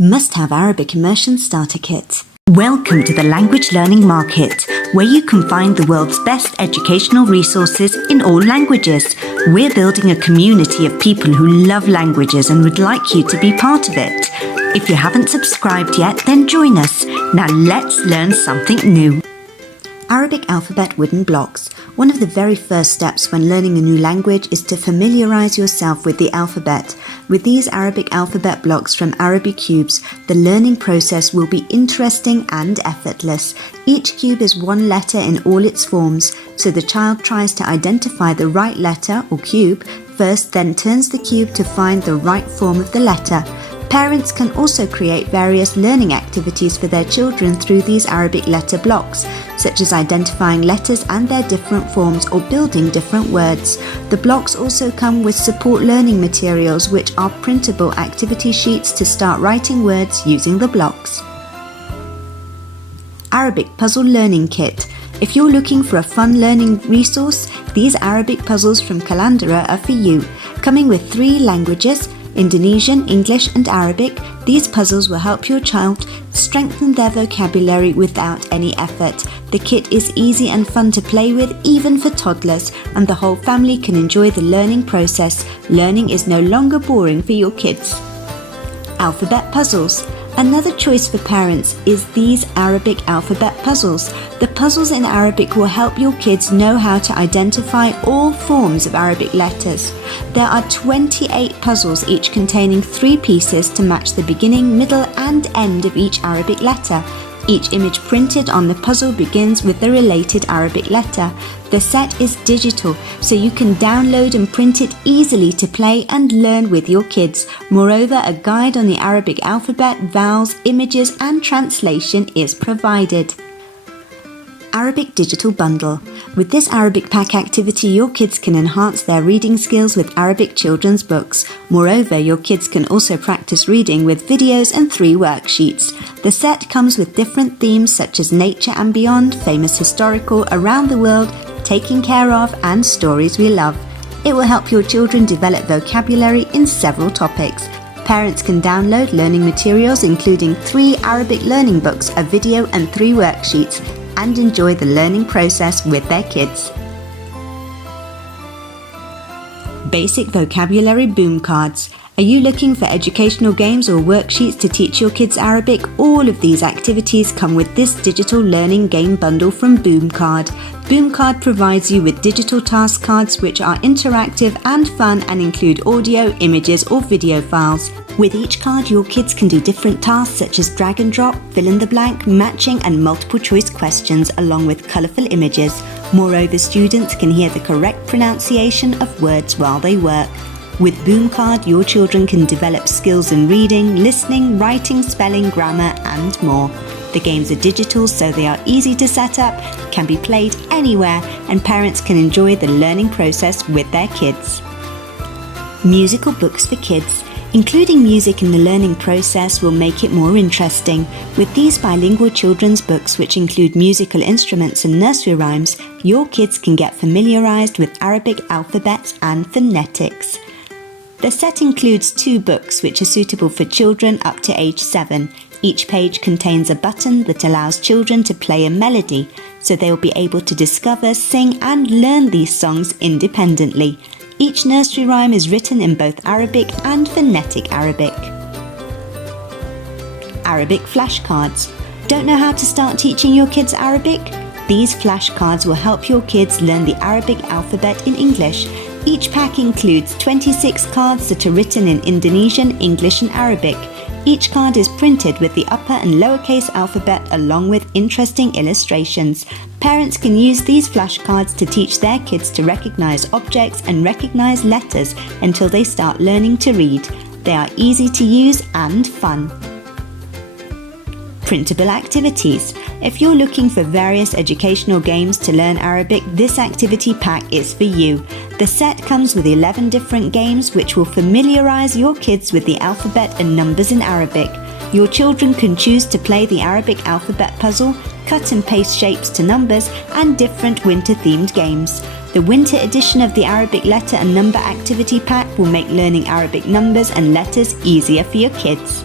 Must-have Arabic Immersion Starter Kit. Welcome to the Language Learning Market, where you can find the world's best educational resources in all languages. We're building a community of people who love languages and would like you to be part of it. If you haven't subscribed yet, then join us. Now let's learn something new. Arabic alphabet wooden blocks. One of the very first steps when learning a new language is to familiarize yourself with the alphabet. With these Arabic alphabet blocks from Arabic cubes, the learning process will be interesting and effortless. Each cube is one letter in all its forms, so the child tries to identify the right letter or cube first, then turns the cube to find the right form of the letter. Parents can also create various learning activities for their children through these Arabic letter blocks, such as identifying letters and their different forms or building different words. The blocks also come with support learning materials, which are printable activity sheets to start writing words using the blocks. Arabic Puzzle Learning Kit. If you're looking for a fun learning resource, these Arabic puzzles from Kalandra are for you. Coming with 3 languages, Indonesian, English and Arabic, these puzzles will help your child strengthen their vocabulary without any effort. The kit is easy and fun to play with, even for toddlers, and the whole family can enjoy the learning process. Learning is no longer boring for your kids. Alphabet puzzles. Another choice for parents is these Arabic alphabet puzzles. The puzzles in Arabic will help your kids know how to identify all forms of Arabic letters. There are 28 puzzles, each containing 3 pieces to match the beginning, middle and end of each Arabic letter. Each image printed on the puzzle begins with the related Arabic letter. The set is digital, so you can download and print it easily to play and learn with your kids. Moreover, a guide on the Arabic alphabet, vowels, images and translation is provided. Arabic Digital Bundle. With this Arabic pack activity, your kids can enhance their reading skills with Arabic children's books. Moreover, your kids can also practice reading with videos and 3 worksheets. The set comes with different themes such as nature and beyond, famous historical, around the world, taking care of, and stories we love. It will help your children develop vocabulary in several topics. Parents can download learning materials including 3 Arabic learning books, a video and 3 worksheets, and enjoy the learning process with their kids. Basic Vocabulary Boom Cards. Are you looking for educational games or worksheets to teach your kids Arabic? All of these activities come with this digital learning game bundle from Boom Card. Boom Card provides you with digital task cards which are interactive and fun and include audio, images or video files. With each card, your kids can do different tasks such as drag and drop, fill in the blank, matching and multiple choice questions along with colourful images. Moreover, students can hear the correct pronunciation of words while they work. With Boom Card, your children can develop skills in reading, listening, writing, spelling, grammar and more. The games are digital, so they are easy to set up, can be played anywhere, and parents can enjoy the learning process with their kids. Musical books for kids. Including music in the learning process will make it more interesting. With these bilingual children's books, which include musical instruments and nursery rhymes, your kids can get familiarized with Arabic alphabets and phonetics. The set includes 2 books which are suitable for children up to age 7. Each page contains a button that allows children to play a melody, so they will be able to discover, sing and learn these songs independently. Each nursery rhyme is written in both Arabic and phonetic Arabic. Arabic flashcards. Don't know how to start teaching your kids Arabic? These flashcards will help your kids learn the Arabic alphabet in English. Each pack includes 26 cards that are written in Indonesian, English and Arabic. Each card is printed with the upper and lowercase alphabet along with interesting illustrations. Parents can use these flashcards to teach their kids to recognize objects and recognize letters until they start learning to read. They are easy to use and fun. Printable activities. If you're looking for various educational games to learn Arabic, this activity pack is for you. The set comes with 11 different games which will familiarize your kids with the alphabet and numbers in Arabic. Your children can choose to play the Arabic alphabet puzzle, cut and paste shapes to numbers, and different winter-themed games. The winter edition of the Arabic letter and number activity pack will make learning Arabic numbers and letters easier for your kids.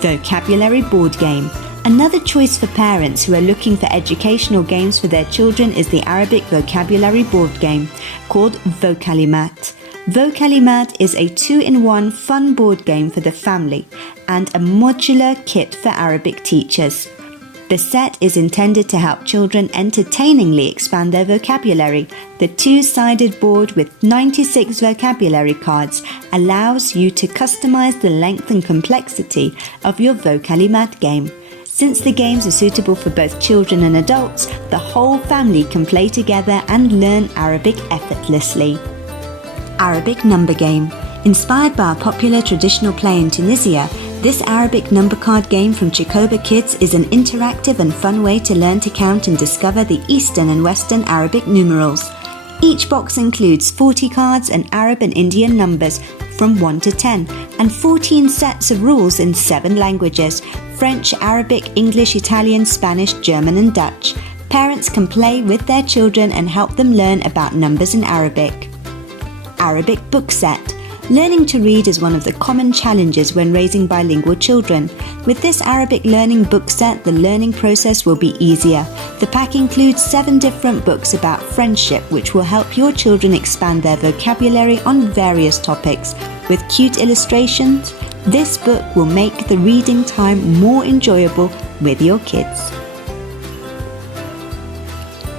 Vocabulary board game. Another choice for parents who are looking for educational games for their children is the Arabic vocabulary board game called Vocalimat. Vocalimat is a 2-in-1 fun board game for the family and a modular kit for Arabic teachers. The set is intended to help children entertainingly expand their vocabulary. The 2-sided board with 96 vocabulary cards allows you to customize the length and complexity of your Vocalimat game. Since the games are suitable for both children and adults, the whole family can play together and learn Arabic effortlessly. Arabic number game. Inspired by a popular traditional play in Tunisia, this Arabic number card game from Chicoba Kids is an interactive and fun way to learn to count and discover the Eastern and Western Arabic numerals. Each box includes 40 cards and Arab and Indian numbers from 1 to 10 and 14 sets of rules in 7 languages: French, Arabic, English, Italian, Spanish, German and Dutch. Parents can play with their children and help them learn about numbers in Arabic. Arabic book set. Learning to read is one of the common challenges when raising bilingual children. With this Arabic learning book set, the learning process will be easier. The pack includes 7 different books about friendship, which will help your children expand their vocabulary on various topics. With cute illustrations, this book will make the reading time more enjoyable with your kids.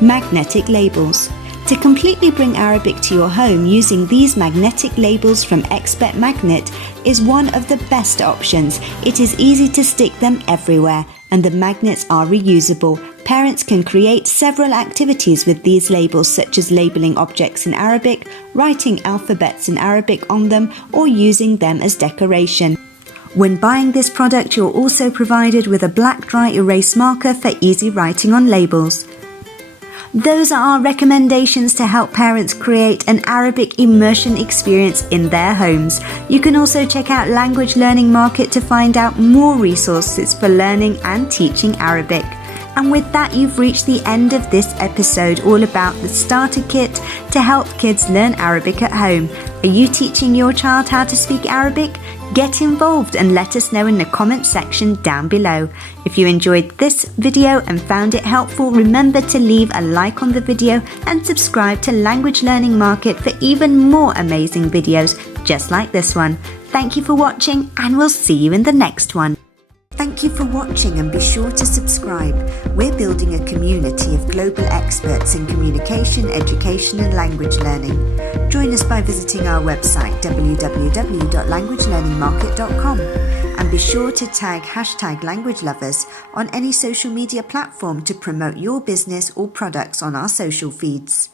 Magnetic labels. To completely bring Arabic to your home, using these magnetic labels from Expert Magnet is one of the best options. It is easy to stick them everywhere, and the magnets are reusable. Parents can create several activities with these labels, such as labeling objects in Arabic, writing alphabets in Arabic on them, or using them as decoration. When buying this product, you're also provided with a black dry erase marker for easy writing on labels. Those are our recommendations to help parents create an Arabic immersion experience in their homes. You can also check out Language Learning Market to find out more resources for learning and teaching Arabic. And with that, you've reached the end of this episode all about the starter kit to help kids learn Arabic at home. Are you teaching your child how to speak Arabic? Get involved and let us know in the comment section down below. If you enjoyed this video and found it helpful, remember to leave a like on the video and subscribe to Language Learning Market for even more amazing videos just like this one. Thank you for watching, and we'll see you in the next one. Thank you for watching, and be sure to subscribe. We're building a community of global experts in communication, education and language learning. Join us by visiting our website www.languagelearningmarket.com, and be sure to tag #LanguageLovers on any social media platform to promote your business or products on our social feeds.